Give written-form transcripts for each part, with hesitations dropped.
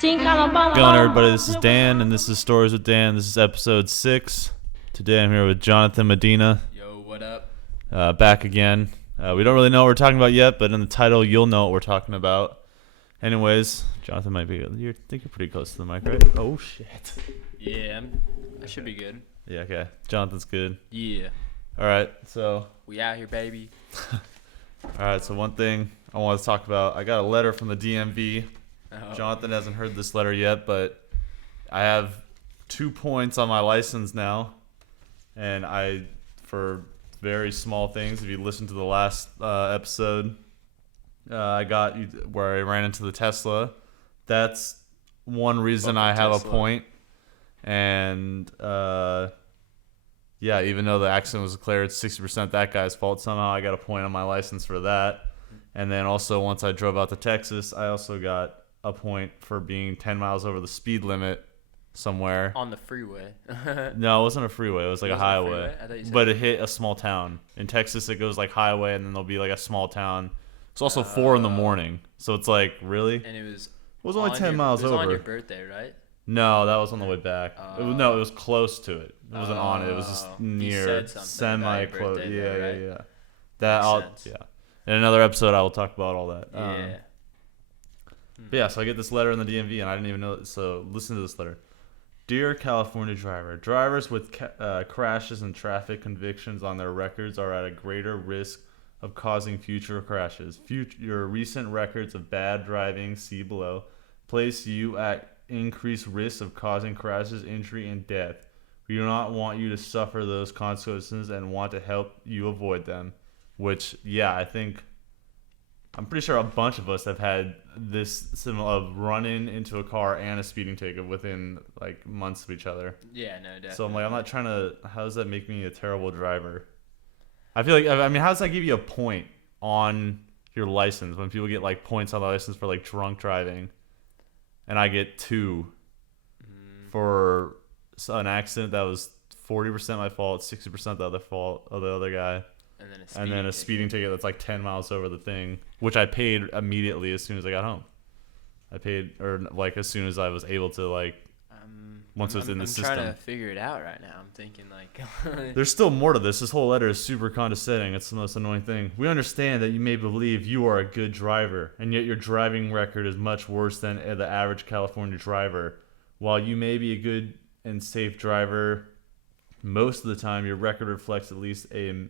Going, everybody, this is Dan, and this is Stories with Dan. This is episode 6. Today I'm here with Jonathan Medina. Yo, what up? Back again. We don't really know what we're talking about yet, but in the title, you'll know what we're talking about. Anyways, Jonathan might be... I think you're pretty close to the mic, right? Oh, shit. Yeah, I should be good. Yeah, okay. Jonathan's good. Yeah. All right, so... We out here, baby. All right, so one thing I want to talk about. I got a letter from the DMV. Oh. Jonathan hasn't heard this letter yet, but I have 2 points on my license now. And for very small things, if you listen to the last episode, I got where I ran into the Tesla. That's one reason I have Tesla. A point. And yeah, even though the accident was declared 60% that guy's fault, somehow I got a point on my license for that. And then also once I drove out to Texas, I also got a point for being 10 miles over the speed limit somewhere. On the freeway. No, it wasn't a freeway. It was like a highway. I thought you said but it hit a small town. In Texas, it goes like highway, and then there'll be like a small town. It's also 4 a.m. So it's like, really? And it was only 10 miles over. It was on your birthday, right? No, that was on the way back. It was close to it. It wasn't on it. It was just near, semi-close. Yeah. Yeah. In another episode, I will talk about all that. Yeah. But yeah, so I get this letter in the DMV, and I didn't even know it. So listen to this letter. Dear California driver, drivers with crashes and traffic convictions on their records are at a greater risk of causing future crashes. Your recent records of bad driving, see below, place you at increased risk of causing crashes, injury, and death. We do not want you to suffer those consequences and want to help you avoid them. Which, yeah, I'm pretty sure a bunch of us have had this similar of running into a car and a speeding ticket within like months of each other. Yeah, no, definitely. So I'm like, I'm not trying to. How does that make me a terrible driver? I feel like, I mean, how does that give you a point on your license when people get like points on the license for like drunk driving, and I get 2 for an accident that was 40% my fault, 60% the other fault of the other guy. And then a speeding ticket that's like 10 miles over the thing, which I paid immediately as soon as I got home. I paid, or like as soon as I was able to, like, once it was in the system. I'm trying to figure it out right now. I'm thinking like... There's still more to this. This whole letter is super condescending. It's the most annoying thing. We understand that you may believe you are a good driver, and yet your driving record is much worse than the average California driver. While you may be a good and safe driver, most of the time your record reflects at least a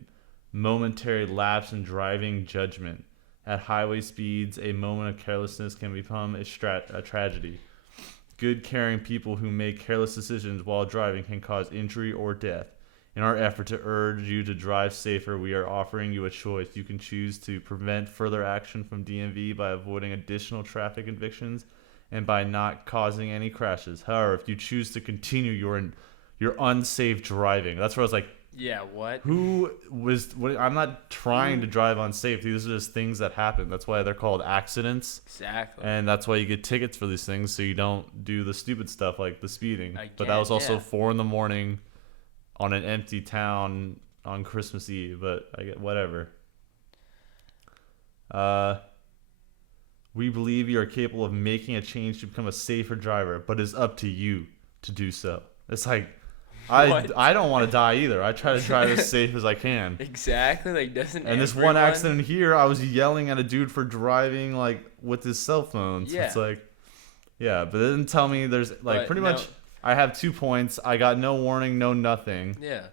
momentary lapse in driving judgment. At highway speeds, a moment of carelessness can become a tragedy. Good, caring people who make careless decisions while driving can cause injury or death. In our effort to urge you to drive safer, we are offering you a choice. You can choose to prevent further action from DMV by avoiding additional traffic convictions and by not causing any crashes. However, if you choose to continue your unsafe driving, that's where I was like, yeah, what? I'm not trying to drive unsafe. These are just things that happen. That's why they're called accidents. Exactly. And that's why you get tickets for these things, so you don't do the stupid stuff like the speeding. But that was also 4 a.m. on an empty town on Christmas Eve. But I get whatever. We believe you are capable of making a change to become a safer driver, but it's up to you to do so. It's like... I don't want to die either. I try to drive as safe as I can. Exactly. Like, doesn't And this one accident here, I was yelling at a dude for driving like with his cell phone. So it's like, yeah, but it didn't tell me there's like pretty much. I have 2 points. I got no warning, no nothing. Yeah.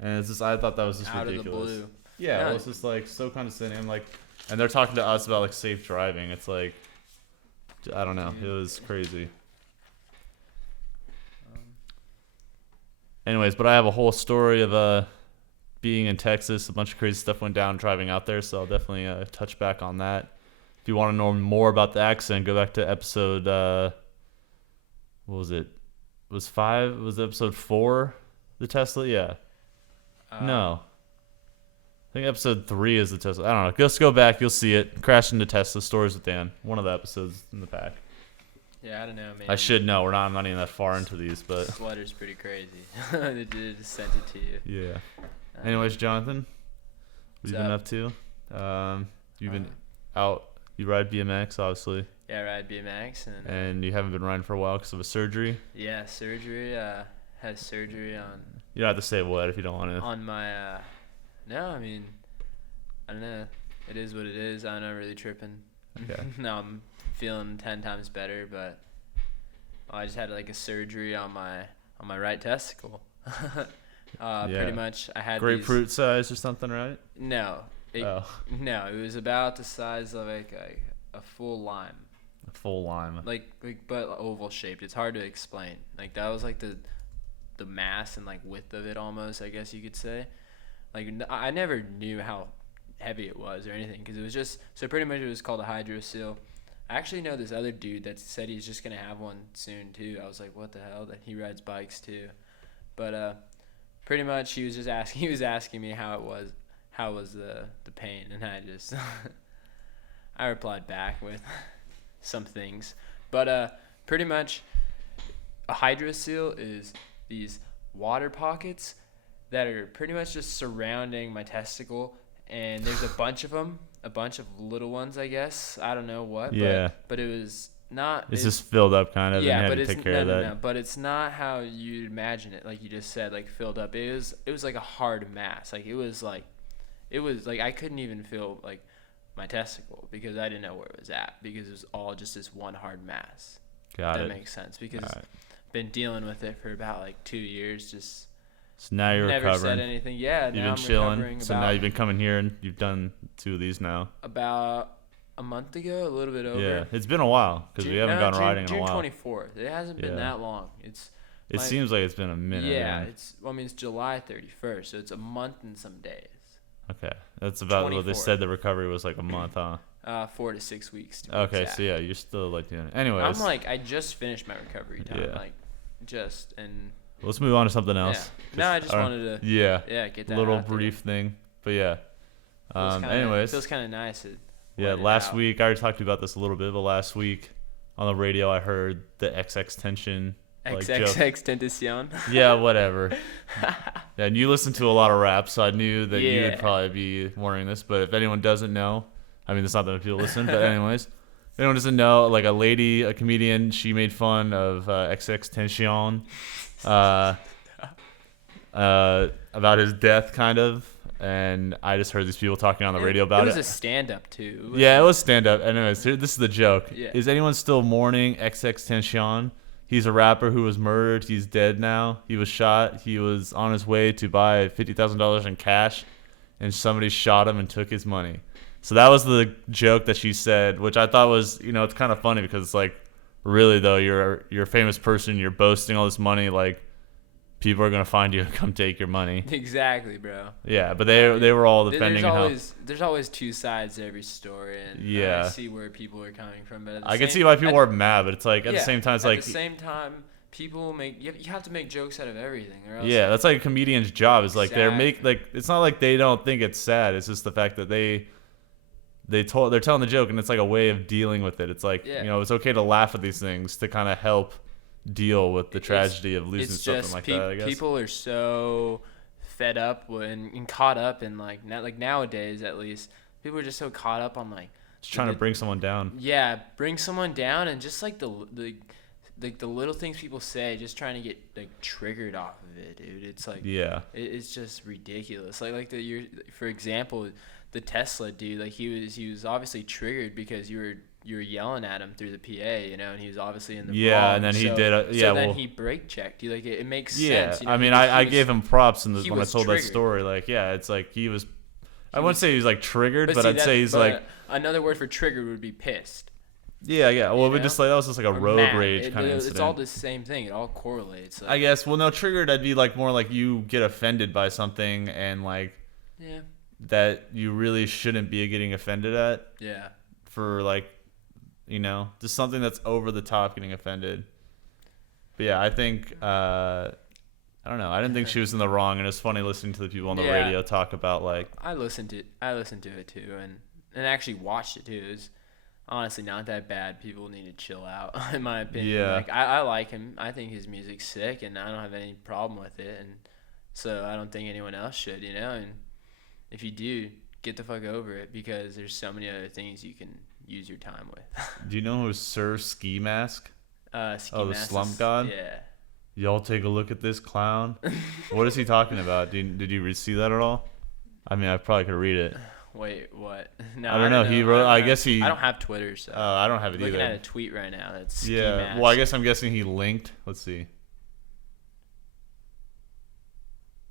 And it's just, I thought that was just ridiculous. Out of the blue. Yeah, well, it's just like so condescending. Like, and they're talking to us about like safe driving. It's like, I don't know. It was crazy. Anyways, but I have a whole story of being in Texas. A bunch of crazy stuff went down driving out there, so I'll definitely touch back on that. If you want to know more about the accident, go back to episode, what was it? Was it episode 4, the Tesla? Yeah. No. I think episode 3 is the Tesla. I don't know. Just go back. You'll see it. Crash into Tesla, Stories with Dan. One of the episodes in the back. Yeah, I don't know, man. I should know. I'm not even that far into these, but this letter's pretty crazy. They just sent it to you. Yeah. Anyways, Jonathan, what have you been up to? You've been out. You ride BMX, obviously. Yeah, ride BMX and And you haven't been riding for a while because of a surgery. yeah, surgery. Had surgery on You don't have to say what if you don't want to. on my. No, I mean, I don't know. It is what it is. I'm not really tripping. Okay. No, I'm feeling 10 times better, but I just had like a surgery on my right testicle. Pretty much, I had grapefruit size or something, right? No, Oh, no, it was about the size of like a full lime. a full lime. Like but oval shaped. It's hard to explain. Like that was like the mass and like width of it almost, I guess you could say. Like I never knew how heavy it was or anything because it was just so pretty much it was called a hydrocele. I actually know this other dude that said he's just gonna have one soon too. I was like, what the hell? That he rides bikes too, but pretty much he was asking me how was the pain, and I just I replied back with some things, but pretty much a hydrocele is these water pockets that are pretty much just surrounding my testicle, and there's a bunch of them, a bunch of little ones, I guess. I don't know what. Yeah. But it was not. It's just filled up kind of. Yeah, and you but had to it's take care of that. no. But it's not how you'd imagine it. Like you just said, like filled up. It was like a hard mass. Like it was like I couldn't even feel like my testicle because I didn't know where it was at because it was all just this one hard mass. Got it. That makes sense because been dealing with it for about like 2 years. Just So now you're never recovering. said anything. Yeah, You've now been I'm chilling. recovering So now you've been coming here and you've done 2 of these now. about a month ago, a little bit over. Yeah, it's been a while because we haven't gone riding in a while. June 24th. It hasn't been that long. It seems like it's been a minute. Yeah, man. it's July 31st, so it's a month and some days. Okay, that's about what they 24. said. The recovery was like a month, huh? 4 to 6 weeks. To be Okay, exact. so yeah, you're still like doing it. Anyways, I'm like, I just finished my recovery time. Yeah. Like, just and. let's move on to something else. Yeah. No, I just wanted to. Yeah. Get that little out there. brief thing, but yeah. It feels kind of nice. Yeah, last week I already talked to you about this a little bit, but last week on the radio I heard the XXXtentacion like joke. XXXtentacion. Yeah, whatever. Yeah, and you listen to a lot of rap, so I knew that you would probably be wondering this. But if anyone doesn't know, I mean, it's not that many people listen, but anyways, if anyone doesn't know, like a comedian, she made fun of XXXtentacion about his death, kind of. And I just heard these people talking on the radio about it. It was a stand-up too. Yeah, it was stand-up. Anyways, this is the joke. Yeah. Is anyone still mourning XXXtentacion? He's a rapper who was murdered. He's dead now. He was shot. He was on his way to buy $50,000 in cash, and somebody shot him and took his money. So that was the joke that she said, which I thought was, it's kind of funny because it's like, really though, you're a famous person. You're boasting all this money, like. People are gonna find you and come take your money. Exactly, bro. Yeah, but they were all defending. There's always 2 sides to every story, and I see where people are coming from. But I can see why people are mad, but it's like at the same time, it's like at the same time, people you have to make jokes out of everything, or else that's like a comedian's job. Is like Exactly. it's not like they don't think it's sad. It's just the fact that they're telling the joke, and it's like a way of dealing with it. It's like it's okay to laugh at these things to kind of help deal with the tragedy of losing something like that. I guess people are so fed up and caught up in like nowadays, at least people are just so caught up on like just trying to bring someone down. Yeah, bring someone down, and just like the little things people say, just trying to get like triggered off of it, dude. It's like it's just ridiculous. For example, the Tesla dude, like he was obviously triggered because you were yelling at him through the PA, and he was obviously in the wrong. And then he then he brake checked you. Like it makes sense. I mean, I gave him props when I told that story. Like, it's like he was. I wouldn't say he was like triggered, but I'd say he's like another word for triggered would be pissed. Yeah. Well, that was just like a road rage kind of incident. It's all the same thing. It all correlates. I guess. Well, no, triggered. I'd be like more like you get offended by something and like that you really shouldn't be getting offended at. Yeah. For like. Just something that's over the top getting offended. But yeah, I think, I don't know. I didn't think she was in the wrong, and it's funny listening to the people on the radio talk about like. I listened to it too, and actually watched it too. It was honestly not that bad. People need to chill out, in my opinion. Yeah. Like I like him. I think his music's sick, and I don't have any problem with it, and so I don't think anyone else should. And if you do, get the fuck over it, because there's so many other things you can use your time with. Do you know who Sir Ski Mask? Ski Oh, the Mask slump is- god? Yeah. Y'all take a look at this clown. What is he talking about? Did you see that at all? I mean, I probably could read it. Wait, what? No, I don't know. He wrote. I guess he. I don't have Twitter, so I don't have it I'm looking either. at a tweet right now. That's Ski Yeah. Mask. Well, I guess I'm guessing he linked. Let's see.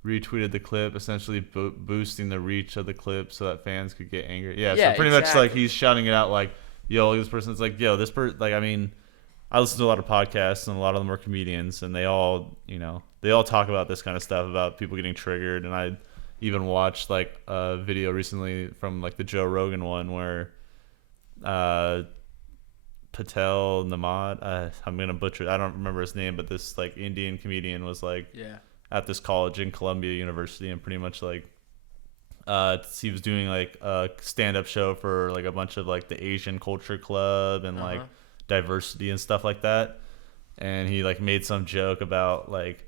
Retweeted the clip, essentially boosting the reach of the clip so that fans could get angry. Yeah. Yeah, So pretty much like exactly. he's shouting it out like, "Yo, this person's like, yo, this person." Like, I mean, I listen to a lot of podcasts and a lot of them are comedians, and they all talk about this kind of stuff about people getting triggered. And I even watched like a video recently from like the Joe Rogan one where Patel Namad, I'm gonna butcher it. I don't remember his name, but this like Indian comedian was like at this college in Columbia University, and pretty much like he was doing like a stand-up show for like a bunch of like the Asian Culture Club and like diversity and stuff like that. And he like made some joke about like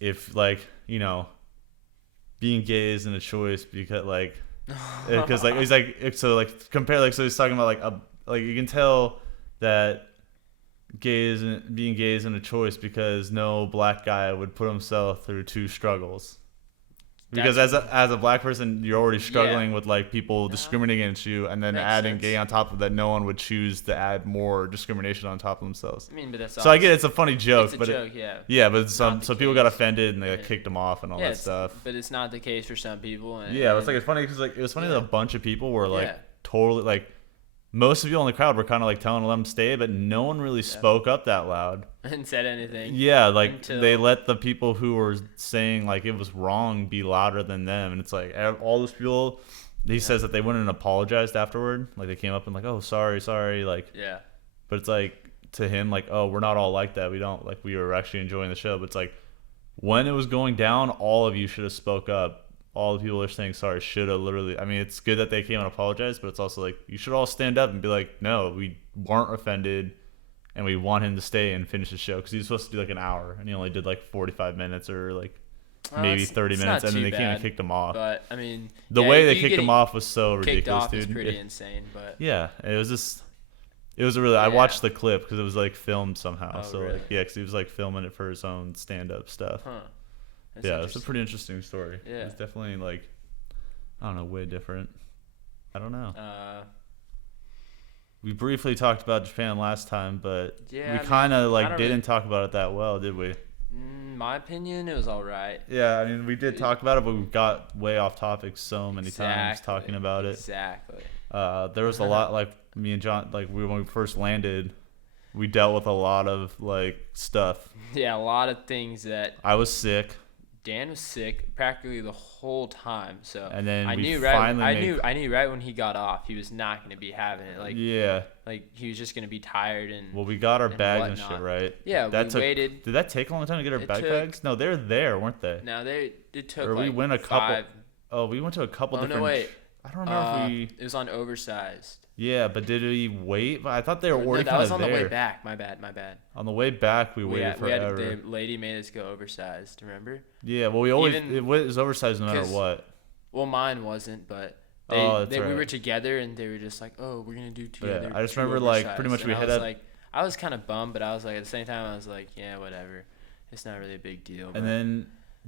if like, you know, being gay isn't a choice because like he's like, so like compare, like, so he's talking about like you can tell that being gay isn't a choice because no black guy would put himself through two struggles. Because as a black person, you're already struggling with like people discriminating against you, and then Makes adding sense. gay on top of that, no one would choose to add more discrimination on top of themselves. I mean, but that's So I get it's a funny joke, It's a but joke, yeah. yeah, but Not the so people got case. offended and they like, Yeah. kicked him off and all that stuff. But it's not the case for some people. And, Yeah, it's like it's funny because like it was funny that a bunch of people were like Yeah. totally like most of the people in the crowd were kind of like telling them to stay, but no one really spoke up that loud. and said anything. Yeah, like Until- they let the people who were saying like it was wrong be louder than them, and it's like all those people. He says that they went and apologized afterward, like they came up and like, oh, sorry, like. Yeah. But it's like to him, like, oh, we're not all like that. We don't like we were actually enjoying the show, but it's like when it was going down, all of you should have spoke up. All the people are saying sorry should have literally. I mean, it's good that they came and apologized, but it's also like you should all stand up and be like, no, we weren't offended. And we want him to stay and finish the show because he was supposed to do like an hour, and he only did like 45 minutes or like maybe 30 it's minutes, not and then too they came and bad, kicked him off. But I mean, The yeah, way they you kicked him getting off was so kicked ridiculous, off dude. is pretty insane. But Yeah, it was just, it was a really. I Yeah. watched the clip because it was like filmed somehow. Oh, So really? like yeah, because he was like filming it for his own stand-up stuff. huh? That's Yeah, it's a interesting. pretty interesting story. Yeah. It's definitely like, I don't know, way different. I don't know. We briefly talked about Japan last time, but Yeah, I we mean, kind of I like don't didn't really- talk about it that well, did we? In my opinion, it was all right. Yeah, I mean, we did talk about it, but we got way off topic so many times Exactly, talking about it. Exactly. There was a lot, like me and John, like when we first landed, we dealt with a lot of like stuff. Yeah, a lot of things that I was sick, Dan was sick practically the whole time. So and then I we knew right. finally I knew right when he got off, he was not going to be having it. yeah. Like he was just going to be tired and. Well, we got our and bags and whatnot. shit, right? Yeah, that we took, waited. Did that take a long time to get our It backpacks? No, they're there, weren't they? No, it took Or we like went a couple. 5. Oh, we went to a couple Oh different. no, wait. I don't remember if we. It was on oversized. Yeah, but did we wait? I thought they were No, already that kind was of on there. the way back. My bad. On the way back, we waited we had forever. the lady made us go oversized. Remember? Yeah, well, we always Even- it was oversized no matter 'cause- what. Well, mine wasn't, but Oh, that's we right. were together and they were just like, "Oh, we're gonna do together." I just two remember, like, pretty oversized." much we And I hit was up- like, I was kind of bummed, but I was like, at the same time, I was like, "Yeah, whatever. It's not really a big deal." But And then,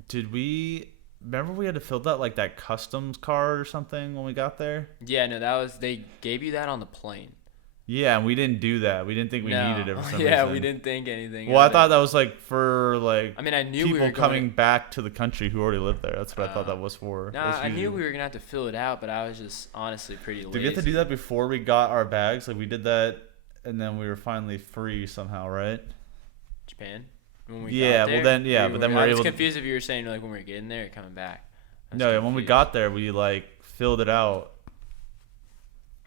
did we remember we had to fill out like that customs card or something when we got there? yeah, no, they gave you that on the plane. Yeah, and we didn't do that. We didn't think we No. needed it for some yeah, reason. we didn't think anything. Well, I of thought it. that was like for like I mean, I knew people we were coming back to the country who already lived there. That's what I thought Uh, that was for. Nah, That's I knew usually- we were gonna have to fill it out, but I was just honestly pretty lazy. Did we have to do that before we got our bags? Like we did that, and then we were finally free somehow, right? Japan. When we Yeah, got well there, then- yeah, we but then were, we were I was able to- confused if you were saying like when we were getting there or coming back. I was No, yeah, when we confused. got there, we like filled it out.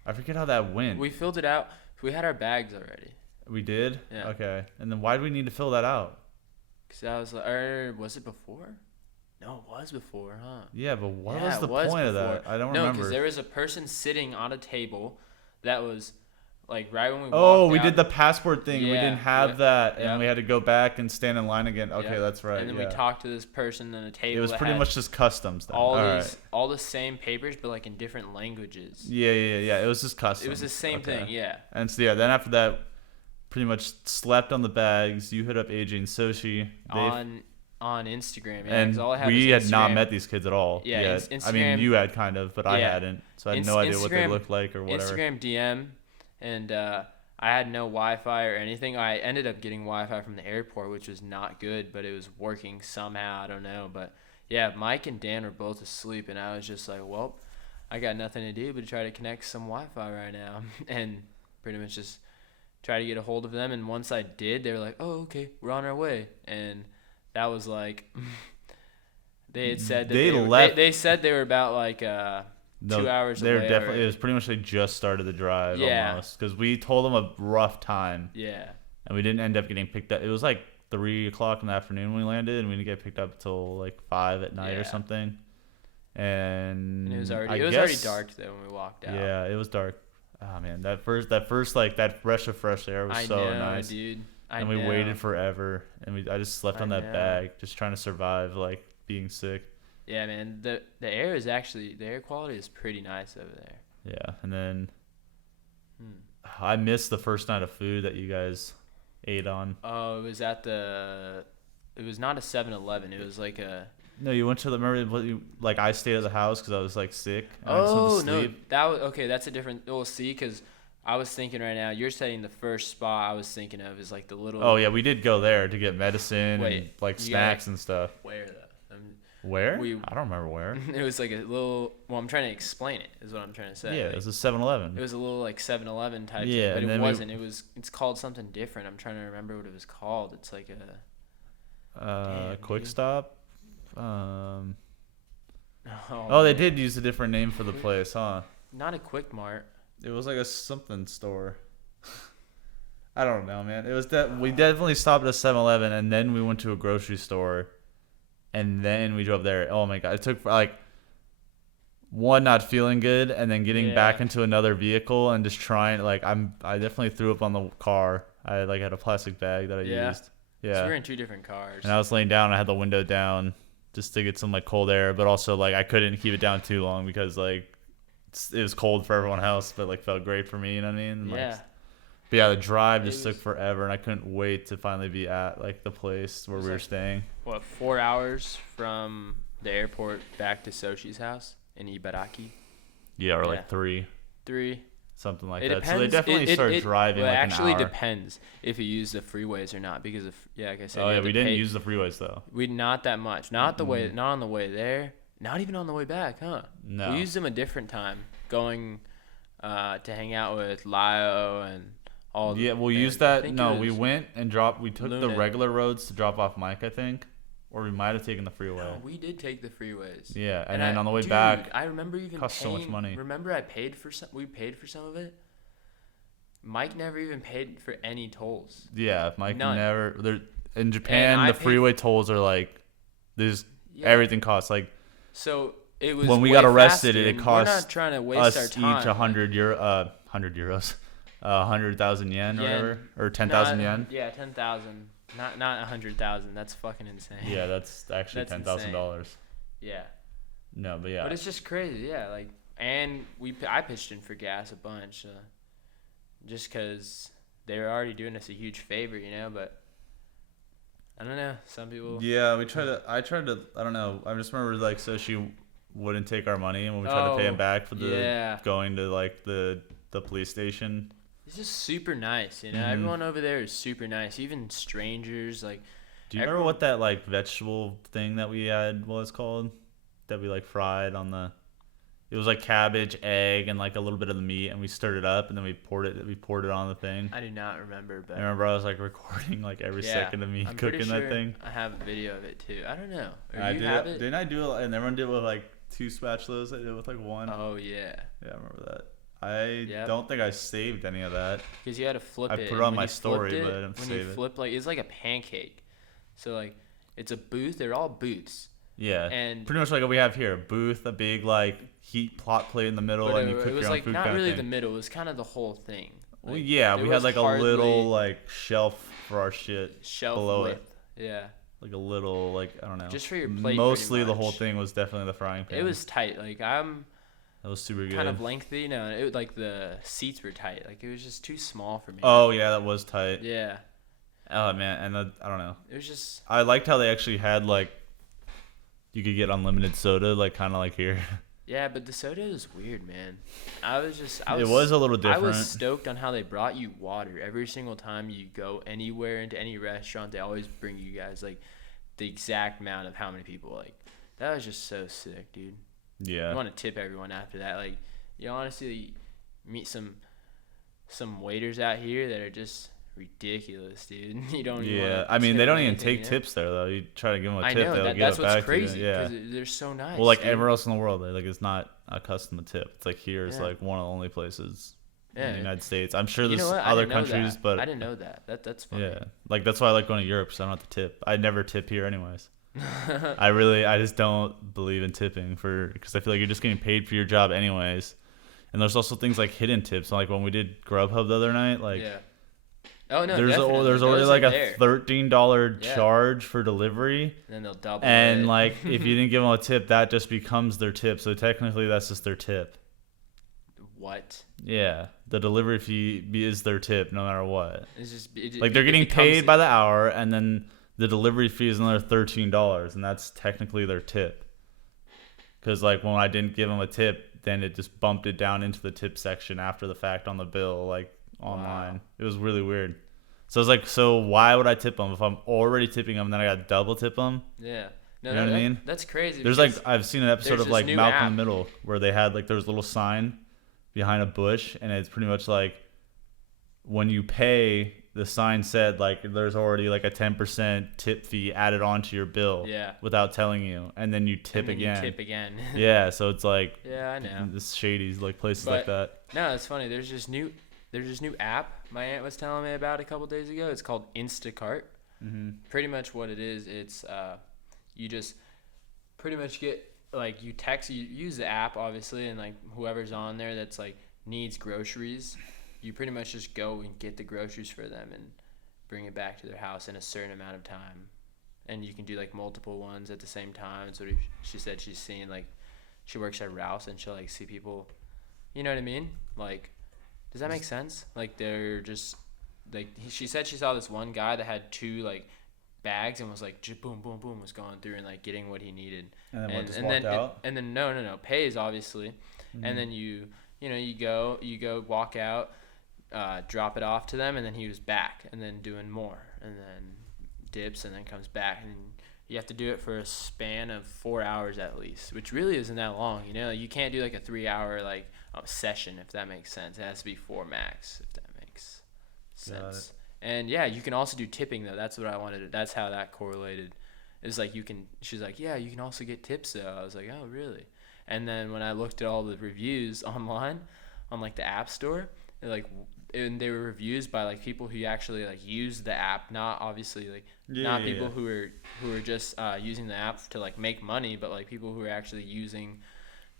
I forget how that went. We filled it out. We had our bags already. We did? Yeah. Okay. And then why do we need to fill that out? Cause I was like, or was it before? No, it was before, huh? Yeah, but what Yeah, was it the was point of before. that? I don't No, remember. because there was a person sitting on a table that was Like right when we Oh, walked we out. did the passport thing. We Yeah, didn't have yep, that, and yep, we had to go back and stand in line again. Okay, yep. that's right. And then yeah. we talked to this person at a table. It was that pretty had much just customs then. all All these, right. all the same papers, but like in different languages. Yeah. It was just customs. It was the same thing, yeah. And so then after that, pretty much slept on the bags. You hit up AJ and Soshi. On Instagram, yeah. And 'Cause all I had we was had not Instagram. met these kids at all. Yeah, yet. Instagram. I mean, you had kind of, but I Yeah. hadn't. So I had no idea what they looked like or whatever. Instagram DM, and I had no Wi-Fi or anything. I ended up getting Wi-Fi from the airport, which was not good, but it was working somehow. I don't know, but yeah, Mike and Dan were both asleep, and I was just like, well, I got nothing to do but try to connect some Wi-Fi right now, and pretty much just try to get a hold of them. And once I did, they were like, oh, okay, we're on our way, and that was like. They had said that They were, left- they said they were about like 2 hours They're away. definitely. It was pretty much they just started the drive Yeah. almost because we told them a rough time Yeah. and we didn't end up getting picked up. It was like 3 o'clock in the afternoon when we landed, and we didn't get picked up until like 5 at night Yeah. or something. And it was already dark though when we walked out. Yeah, it was dark. Oh man, that first like that fresh of fresh air was so nice. Dude. And we waited forever, and I just slept on that know. bag, just trying to survive like being sick. Yeah, man. The air is actually the air quality is pretty nice over there. Yeah, and then I missed the first night of food that you guys ate on. Oh, it was it was not a 7-Eleven. It was like a. No, you went to the. Remember, like I stayed at the house because I was like sick. And I just went Oh to no, sleep. that was okay. That's a different. We'll see, because I was thinking right now. You're saying the first spot I was thinking of is like the little. Oh yeah, we did go there to get medicine Wait, and like you snacks and stuff. Where though? Where? I don't remember where. It was like a little. Well, I'm trying to explain it. Is what I'm trying to say. Yeah, like, it was a 7-Eleven. It was a little like 7-Eleven type Yeah, thing, but and it then wasn't. It's called something different. I'm trying to remember what it was called. It's like a. Damn, Quick dude. Stop. Oh, They man. did use a different name for the place, huh? Not a Quick Mart. It was like a something store. I don't know, man. It was we definitely stopped at a 7-Eleven, and then we went to a grocery store, and then we drove there. Oh my god, it took like one not feeling good, and then getting back into another vehicle and just trying. Like I definitely threw up on the car. I like had a plastic bag that I used. Yeah. So we're in two different cars. And I was laying down. I had the window down just to get some like cold air, but also like I couldn't keep it down too long because like it was cold for everyone else, but like felt great for me. You know what I mean? Yeah. Like, but yeah, the drive just It took was- forever, and I couldn't wait to finally be at like the place where was we were like- staying. What, 4 hours from the airport back to Soshi's house in Ibaraki? Yeah, or Yeah. like 3, 3. something like It that. depends. So they definitely started driving Well, like it actually an hour. depends if you use the freeways or not, because if like I said, Oh you yeah, had we to didn't pay- use the freeways though. We not that much. Not the way. Not on the way there. Not even on the way back, huh? No. We used them a different time, going to hang out with Lio and all. Yeah, we'll and use I that. think No, it we was- went and dropped. We took the Luna. regular roads to drop off Mike, I think, or we might have taken the freeway. No, we did take the freeways. Yeah, and then on the way dude, back, I remember even cost so paying, much money. Remember, I paid for some. We paid for some of it. Mike never even paid for any tolls. yeah, Mike None. never. There in And Japan, I the paid- freeway tolls are like, there's Yeah. everything costs like. So it was When we way got arrested, faster, it and cost We're not trying to waste our us time. each 100 euros, 100,000 yen or Yen. whatever, or 10,000 Not- yen. Yeah, 10,000. Not 100,000. That's fucking insane. Yeah, that's actually That's $10,000. Yeah. No, but yeah, But it's just crazy, yeah. Like, and I pitched in for gas a bunch, just because they were already doing us a huge favor, you know. But I don't know. Some people. yeah, I tried to. I don't know. I just remember like so she wouldn't take our money, and when we tried to pay him back for the yeah. going to like the police station. It's just super nice, you know. Mhm. Everyone over there is super nice, even strangers. Like, Do you remember what that like vegetable thing that we had was called? That we like fried on the. It was like cabbage, egg, and like a little bit of the meat, and we stirred it up, and then we poured it on the thing. I do not remember, but I remember I was like recording like every yeah, second of me I'm pretty cooking sure that thing. I have a video of it too. I don't know. Or I you did have it. it? Didn't I do it? And everyone did it with like 2 spatulas. I did it with like 1. Oh yeah. Yeah, I remember that. I Yep. don't think I saved any of that. Because you had to flip I it. put it and on when my you story, flipped but I didn't when save you it. flip, like, it's like a pancake. So like, it's a booth. They're all booths. Yeah, And pretty much like what we have here: a booth, a big like heat plot plate in the middle, but and you it cook was your own like food not kind really of the thing. middle. It was kind of the whole thing. Well, yeah, there we had was like a hardly little like shelf for our shit shelf below width. it. Yeah, Like a little, like, I don't know. just for your plate. Mostly Pretty the whole much. thing was definitely the frying pan. It was tight. Like I'm That was super kind good. of lengthy, like the seats were tight. Like it was just too small for me. Oh yeah, that was tight. Yeah. Oh man, and I don't know. It was just. I liked how they actually had like you could get unlimited soda, like kind of like here. Yeah, but the soda was weird, man. It was a little I was different. stoked on how they brought you water every single time you go anywhere into any restaurant. They always bring you guys like the exact amount of how many people. Like that was just so sick, dude. Yeah. You want to tip everyone after that. Like you honestly meet some waiters out here that are just ridiculous, dude. You don't. Even Yeah, wanna I mean tip they don't them even anything, take you know? tips there though. You try to give them a I tip, know they'll that. give That's it what's back crazy to you. Yeah. because they're so nice. Well, like dude. everywhere else in the world, like it's not accustomed to tip. It's like here is Yeah. like one of the only places in Yeah. the United States. I'm sure You there's know what? I other didn't know countries, that. but I didn't know that. That's funny. yeah, like that's why I like going to Europe because I don't have to tip. I never tip here anyways. I just don't believe in tipping because I feel like you're just getting paid for your job anyways. And there's also things like hidden tips. Like when we did Grubhub the other night, like Yeah. Oh no, there's definitely. there's already Those like are a there. $13 Yeah. charge for delivery. And then they'll double And it. like if you didn't give them a tip, that just becomes their tip. So technically that's just their tip. What? Yeah, the delivery fee is their tip no matter what. It's just Like they're getting paid by the hour, and then the delivery fee is another $13, and that's technically their tip. Because like when I didn't give them a tip, then it just bumped it down into the tip section after the fact on the bill, like online. Wow. It was really weird. So I was like, so why would I tip them if I'm already tipping them? And then I got double tip them. Yeah. No, You know what I mean? That's crazy. There's like I've seen an episode there's of this like new Malcolm app. in the Middle where they had like there was a little sign behind a bush, and it's pretty much like when you pay, the sign said like there's already like a 10% tip fee added onto your bill. Yeah. Without telling you, and then you tip and then again. You tip again. Yeah, so it's like Yeah, I know. this shady like places like that. No, it's funny. There's this new app my aunt was telling me about a couple days ago. It's called Instacart. Mm-hmm. Pretty much what it is, it's you just pretty much get like you use the app obviously, and like whoever's on there that's like needs groceries, you pretty much just go and get the groceries for them and bring it back to their house in a certain amount of time, and you can do like multiple ones at the same time. So she said she's seeing like she works at Rouse and she'll like see people, you know what I mean? Like, does that make sense? Like they're just like she said she saw this one guy that had two like bags and was like boom boom boom was going through and like getting what he needed, And then and walked out. and then no pays obviously, Mm-hmm. and then you go walk out, drop it off to them, and then he was back and then doing more and then dips and then comes back, and you have to do it for a span of 4 hours at least, which really isn't that long. You can't do like a 3 hour like session, if that makes sense. It has to be 4 max, if that makes sense. And yeah, you can also do tipping though. That's what I wanted. That's how that correlated. It's like she's like, yeah, you can also get tips though. I was like, oh really? And then when I looked at all the reviews online on like the app store, and they were reviews by like people who actually like use the app, not obviously like not people who are just using the app to like make money, but like people who are actually using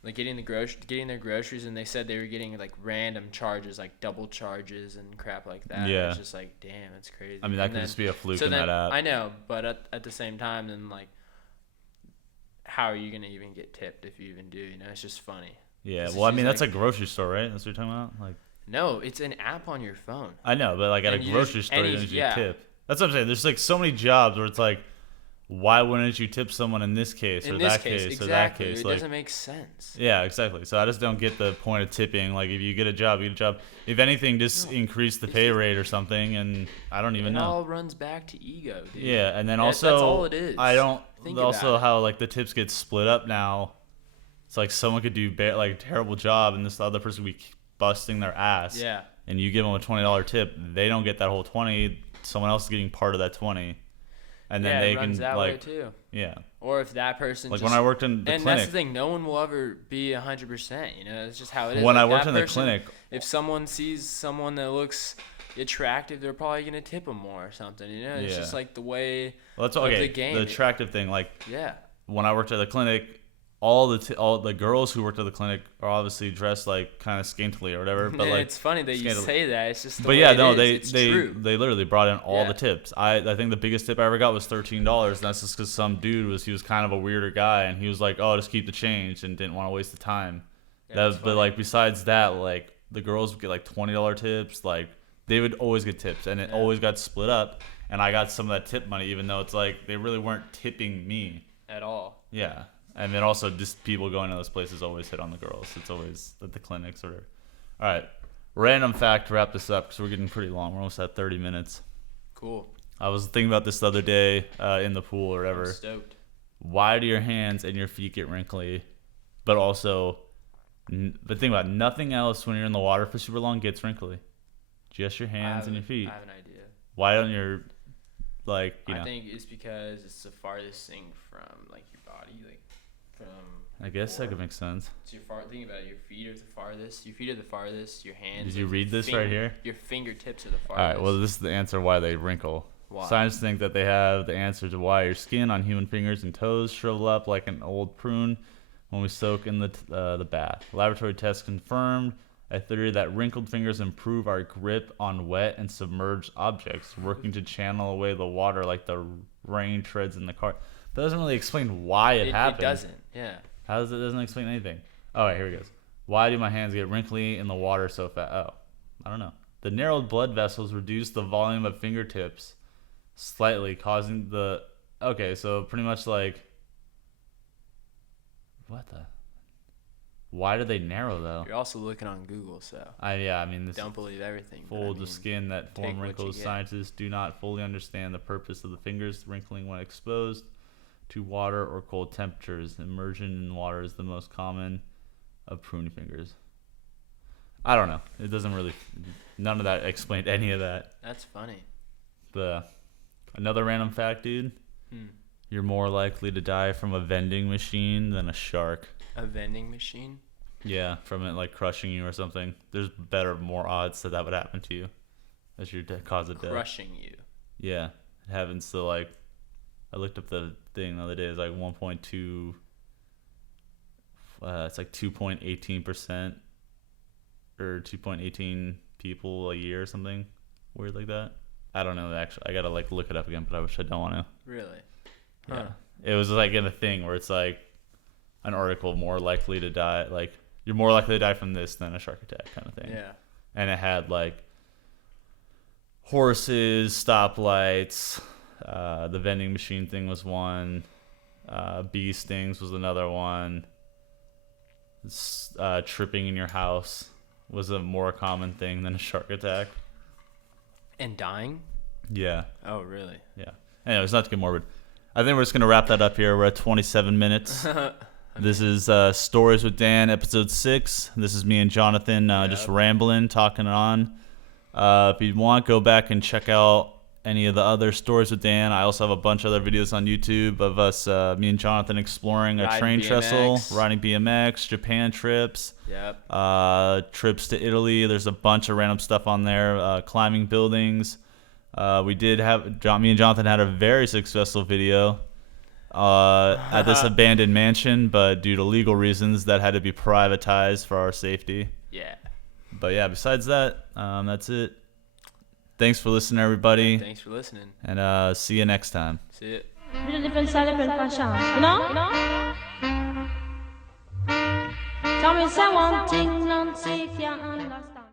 like getting their groceries, and they said they were getting like random charges, like double charges and crap like that. Yeah. It's just like, damn, it's crazy. I mean, that could just be a fluke in that app. I know, but at the same time, then like, how are you gonna even get tipped if you even do? It's just funny. Yeah, It's well, I mean, just that's a grocery store, right? That's what you're talking about? Like, no, it's an app on your phone. I know, but like at a And you grocery just- store, and you you- don't usually yeah. tip. That's what I'm saying. There's like so many jobs where it's like, why wouldn't you tip someone in this case or In this that case, case exactly. or that case? It Like, doesn't make sense. yeah, exactly. So I just don't get the point of tipping. Like, if you get a job, you get a job. If anything, just increase the pay rate or something, and I don't even It know. all runs back to ego, dude. Yeah, and then That's also all it is. I don't Think also about it. how like the tips get split up now. It's like someone could do like a terrible job, and this other person would be busting their ass. Yeah. And you give them a $20 tip, they don't get that whole 20. Someone else is getting part of that 20, and then Yeah, they it runs can that way like too. yeah. Or if that person Like just, when I worked in the and clinic. that's the thing, no one will ever be 100%. It's just how it is. When Like I worked that in the person, clinic, if someone sees someone that looks attractive, they're probably gonna tip them more or something. It's Yeah. just like the way. well, that's of okay. the game. The attractive thing, like Yeah. when I worked at the clinic, all the girls who worked at the clinic are obviously dressed like kind of scantily or whatever. But like it's funny that you say that. It's just the but way yeah, it no, is. they True. they literally brought in all Yeah. the tips. I think the biggest tip I ever got was $13, and that's just because some dude was kind of a weirder guy, and he was like, oh, just keep the change, and didn't want to waste the time. Yeah, But like besides that, like the girls would get like $20 tips. Like they would always get tips, and it always got split up. And I got some of that tip money, even though it's like they really weren't tipping me at all. Yeah. And then also just people going to those places always hit on the girls. It's always at the clinics or whatever. All right. Random fact to wrap this up because we're getting pretty long. We're almost at 30 minutes. Cool. I was thinking about this the other day in the pool or whatever. I'm stoked. Why do your hands and your feet get wrinkly? But also, but think about it, nothing else when you're in the water for super long gets wrinkly. Just your hands and your feet. I have an idea. Why don't your, like, you know. I think it's because it's the farthest thing from, like, your body, like, from... I guess that could make sense. So think about it, your feet are the farthest. Your feet are the farthest. Your hands. Did you read this right here? Your fingertips are the farthest. All right. Well, this is the answer why they wrinkle. Why? Scientists think that they have the answer to why your skin on human fingers and toes shrivel up like an old prune when we soak in the bath. Laboratory tests confirmed a theory that wrinkled fingers improve our grip on wet and submerged objects, working to channel away the water like the rain treads in the car. That doesn't really explain why it happened. It doesn't. Yeah. How does it? Doesn't explain anything. All right, here he goes. Why do my hands get wrinkly in the water so fast? Oh, I don't know. The narrowed blood vessels reduce the volume of fingertips slightly, causing the... Okay, so pretty much like... What the... Why do they narrow, though? You're also looking on Google, so... I mean, this don't believe everything. Folds of skin that form wrinkles. Scientists do not fully understand the purpose of the fingers wrinkling when exposed to water or cold temperatures. Immersion in water is the most common of pruning fingers. I don't know. It doesn't really... None of that explained any of that. That's funny. Another random fact, dude. You're more likely to die from a vending machine than a shark. A vending machine? Yeah, from it like crushing you or something. There's more odds that would happen to you as your cause of death. Crushing you. Yeah, it happens to like... I looked up the thing the other day. It's like 1.2. It's like 2.18% or 2.18 people a year or something weird like that. I don't know actually. I gotta like look it up again, but I wish I don't want to. Really? Yeah. It was like in a thing where it's like an article more likely to die. Like you're more likely to die from this than a shark attack kind of thing. Yeah. And it had like horses, stoplights. The vending machine thing was one. Bee stings was another one. Tripping in your house was a more common thing than a shark attack. And dying? Yeah. Oh, really? Yeah. Anyways, not to get morbid. I think we're just going to wrap that up here. We're at 27 minutes. This is Stories with Dan, episode 6. This is me and Jonathan just rambling, talking on. If you want, go back and check out any of the other Stories with Dan. I also have a bunch of other videos on YouTube of us, me and Jonathan, exploring a train trestle, riding BMX, Japan trips, trips to Italy. There's a bunch of random stuff on there, climbing buildings. We did have, me and Jonathan had a very successful video at this abandoned mansion, but due to legal reasons, that had to be privatized for our safety. Yeah. But yeah, besides that, that's it. Thanks for listening, everybody. Thanks for listening. And see you next time. See it. Different style, different fashion. You know? Tell me say one thing, none see if you understand.